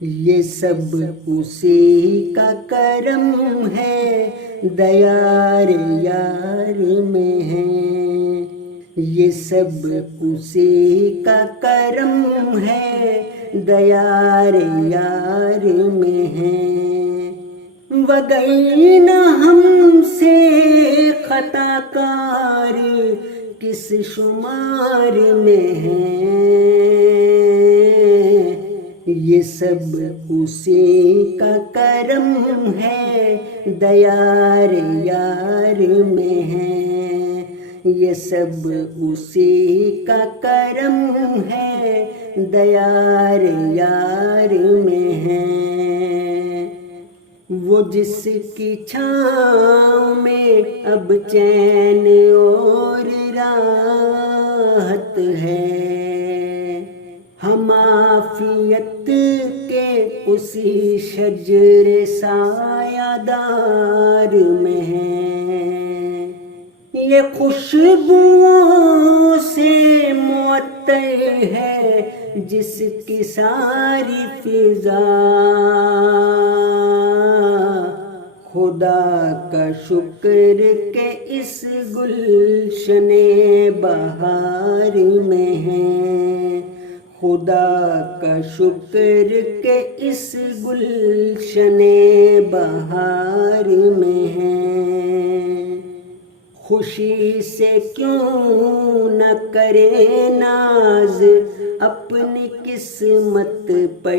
یہ سب اسی کا کرم ہے، دیار یار میں ہے۔ یہ سب اسی کا کرم ہے، دیار یار میں ہے۔ وگرنہ ہم سے خطا کار کس شمار میں ہے۔ یہ سب اسی کا کرم ہے، دیار یار میں ہے۔ یہ سب اسی کا کرم ہے، دیار یار میں ہے۔ وہ جس کی چھاؤں میں اب چین اور راحت ہے، ہم عافیت کے اسی شجر سایہ دار میں ہیں۔ یہ خوشبوؤں سے معطر ہے جس کی ساری فضا، خدا کا شکر کہ اس گلشن بہار میں ہے۔ خدا کا شکر کہ اس گلشن بہار میں ہے۔ خوشی سے کیوں نہ کرے ناز اپنی قسمت پر،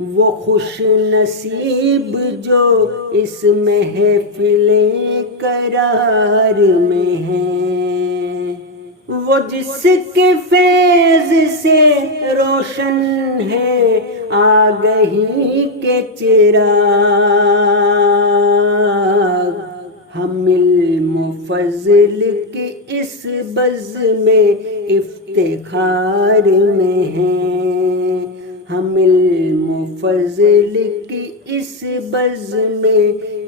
وہ خوش نصیب جو اس محفل قرار میں ہے۔ وہ جس کے فیض سے روشن ہے آگہی کے چراغ، ہم علم و فضل کی اس بزم افتخار میں ہیں۔ ہم علم و فضل کی اس بزم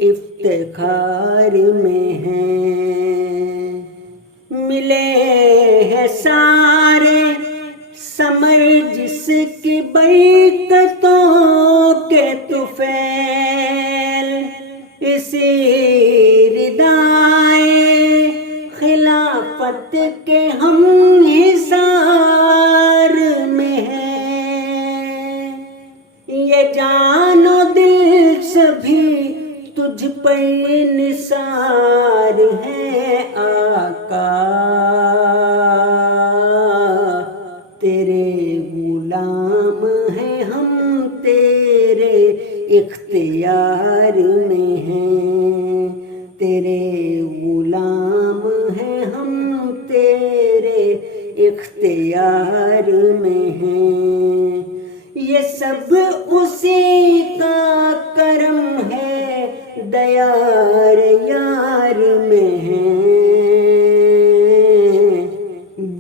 افتخار میں ہیں۔ ملے ہیں سارے ثمر جس کی برکتوں کے طفیل، اسی ردائے خلافت کے ہم حصار میں ہیں۔ یہ جان و دل سبھی تجھ پر نثار ہے آقا، تیرے غلام ہیں ہم، تیرے اختیار میں ہیں۔ تیرے غلام ہیں ہم، تیرے اختیار میں ہیں۔ یہ سب اسی کا کرم ہے، دیار یار میں ہے۔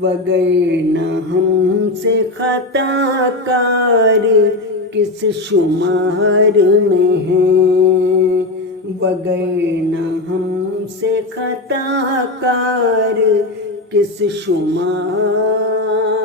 وگرنہ ہم سے خطا کار کس شمار میں ہیں۔ وگرنہ ہم سے خطا کار کس شمار